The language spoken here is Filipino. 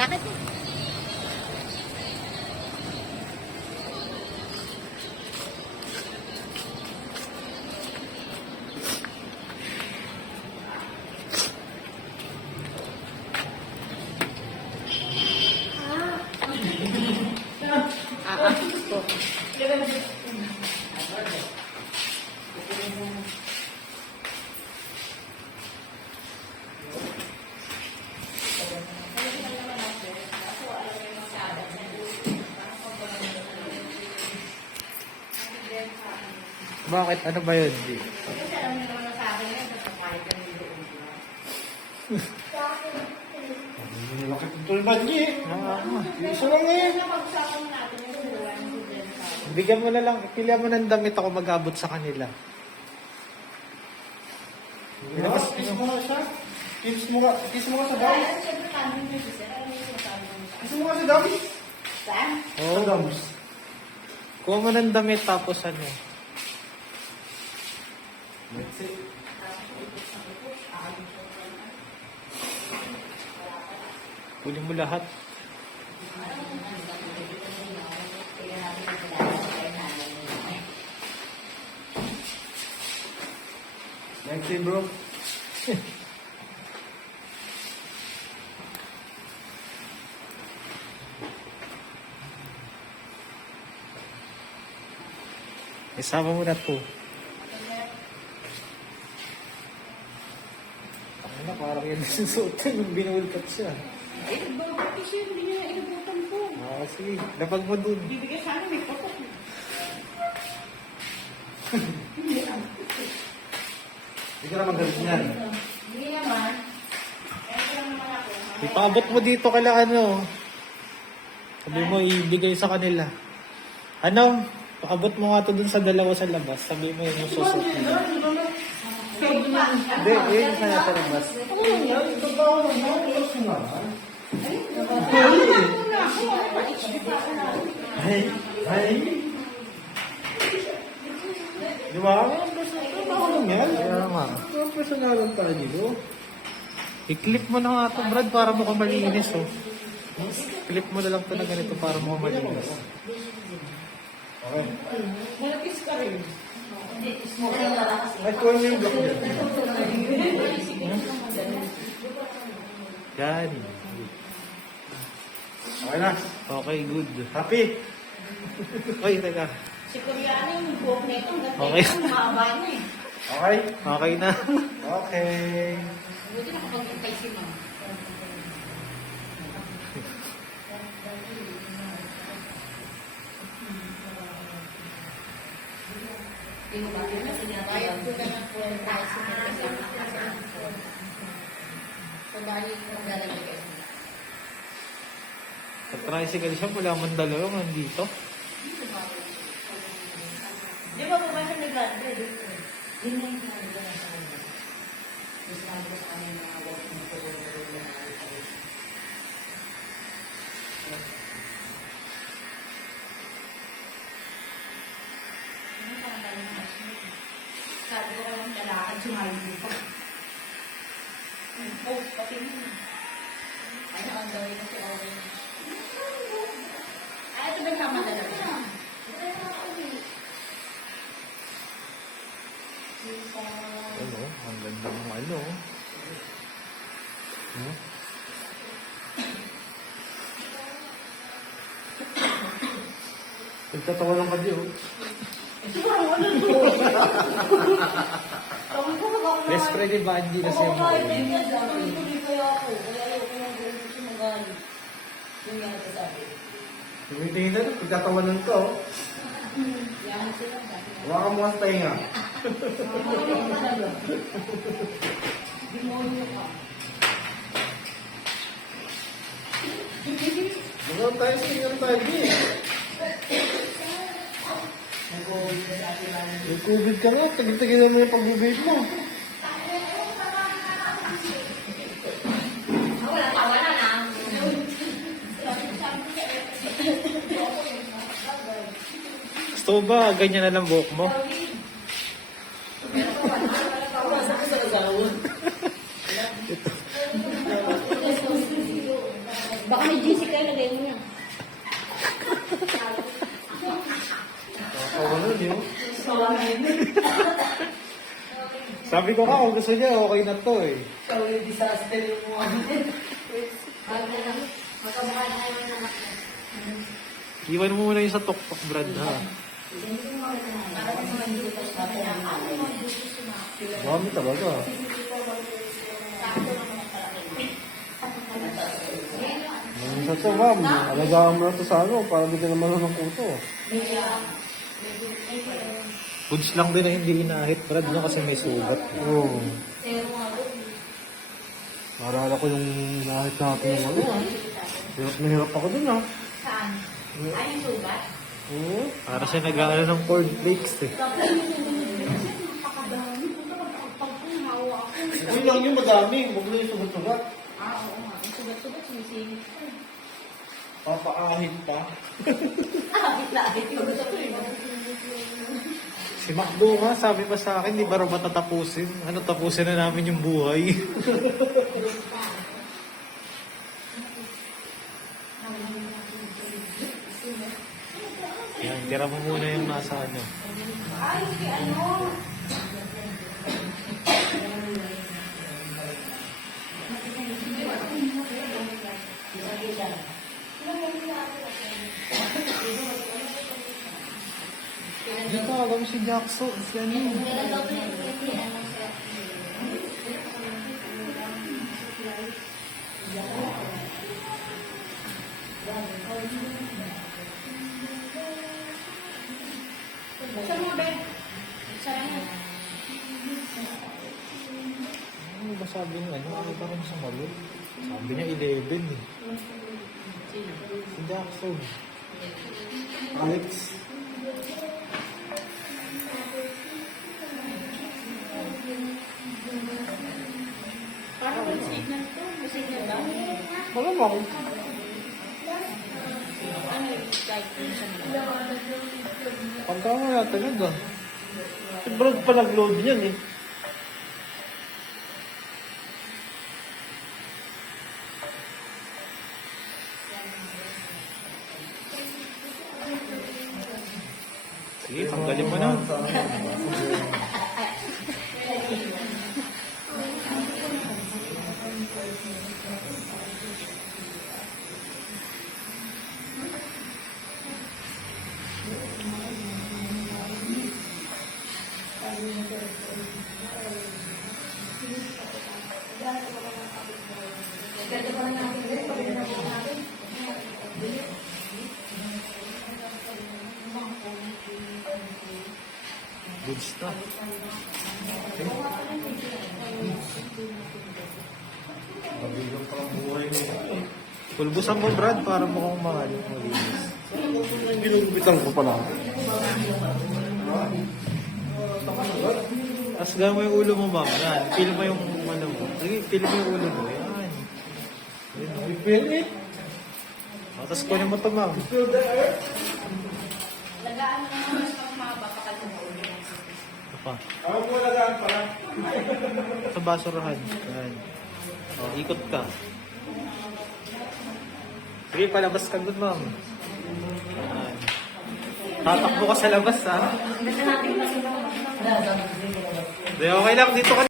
Bakit? Bakit? Ano ba yun? Kasi alam niyo naman sa akin yan, basta kahit kami doon. Bakit ito yung bad niya eh? Isa lang eh. Napag-usapan natin yung dalawa ng problema sa akin. Bigyan mo na lang, pilihan mo ng damit ako mag-abot sa kanila. Kiss mo nga siya. Kiss mo nga sa dami. Kaya, siyempre kami niyo si Sir. Alam niyo yung sinasabi mo sa Kiss mo nga sa dami. Saan? Sa dami. Kuha mo ng damit tapos ano. That's it. Kunin mo lahat. That's it, bro. Isama mo na to. Ano, parang yan nasusuotin nung binulkat siya. Ay, nagbabat kasi hindi niya inabutan ko. Sige. Lapag mo dun. Bibigay sa akin, may patok. Hindi ka naman galit niyan. Hindi naman. Kaya ko lang naman ako. Ipaabot mo dito kala ano. Sabi mo, ibigay sa kanila. Ano? Paabot mo nga to dun sa dalawa sa labas. Sabi mo yun yung susunod. Hindi, yun sa nasa labas. Ano yan? Ito ba ako naman? Kiss mo nga. Ay. Di ba? Ano ako lang yan? Kaya nga. Ito ang personalan tayo dito. I-clip mo na nga ito, Brad, para mukhang malinis, oh. Clip mo na lang ito na ganito para mukhang malinis. Okay. Malapis ka rin. Ay, kuha niyo yung block niya. Yan. Okay na. Okay, good. Happy. Oy, teka. Si Koreano yung buhok nito. Okay. Mahaba na eh. Okay. Okay na. Okay. Buti nakapag-intay si Ma'am. Yung ba yun? Kaya po ka ng full price mo kasi so, bali kung maglalagay kayo. Sa tricycle siya, wala man dalawang nandito. Di ba po ba siya nag-landed? Yun na yung nandito na sa kanya. Mas nandito sa kanya mga work ng tulong na sabi ko lang lalakad, sumayo pa. Oh, pati mo. Ay, nakagawin na si Owen. Ay, ito ba yung tama na lang? Ano? Ang ganda ng ano. Hmm? Nagtatawa lang ka di, oh. Best friend ni Banji na siya mo. Tuloy-tuloy kaya ako. Kaya ayoko nang gawin ko siya magalit. Yung nga nagsasabi. Tumitingin na, nagtatawanan ka, oh. Yan sila. Hawakan mo ang tainga. Demonyo ka. Magawa tayo sa inyo tayo, di. May COVID ka nga, tagil-tagilan mo yung pag-vape mo. Wala tawa na lang. Gusto mo ba ganyan na lang buhok mo? Baka may GC kayo, lagay mo yan. Nakakawalan yun. Sabi ko nga, kung gusto niya, okay na to eh. Sorry, disaster yung mga. Magkamukha na kayo ng anak mo. Iwan mo muna yung sa tuktok, Brad, ha? Dami talaga. Sa to, ma'am. Alagaan mo na to sa ano, para hindi ka naman ng kuto. Foods lang din na hindi inahit, Brad, no? Kasi may sugat. Oo. Naalala ko yung nahit natin yung ano, ah. Hirap na hirap ako dun, ah. Saan? Ay, yung sugat? Oo. Para siya nag-aano ng cornflakes eh. Yun lang yung madami. Huwag na yung sugat-sugat. Oo nga. Yung sugat-sugat, sumisingit ko. Papaahit pa. Lapit-lapit yung Si Macdo nga, sabi pa sa akin, di ba raw matatapusin? Ano, tapusin na namin yung buhay. Yan, tira mo muna yung nasa ano. Ay, ano? Dito, alam si Jackson. Si ano yun? Saan mo, Ben? Saan mo? Ano ba sabi niya? Ano ba rin sa malo? Sabi niya 11 eh. Si Jackson. Alex. Parang may signal to. May signal ba? Wala mo. Ano yung guide ko sa mga? Pagka nga talaga. Si Brad pa nag-load yan, eh. Sige, tanggalin mo na. Good stuff. Mabigang pa ang buhay mo. Pulbusan mo, Brad, para mukhang malinis. Ginugupitan ko pala. Tapos gawin mo yung ulo mo, ma'am. Yan. Feel mo yung ano mo. Sige, feel mo yung ulo mo. Yan. Yan. I feel it. Tapos kunin mo ito, ma'am. Feel the earth. Lagaan mo naman mas mababa kapag umuulit. Ito pa. Ako po lagaan pala. Sa basurahan. Yan. O, ikot ka. Sige, palabas ka doon, ma'am. Yan. Tatakbo ka sa labas, ha? Basta natin mas Hindi, okay lang. Dito ka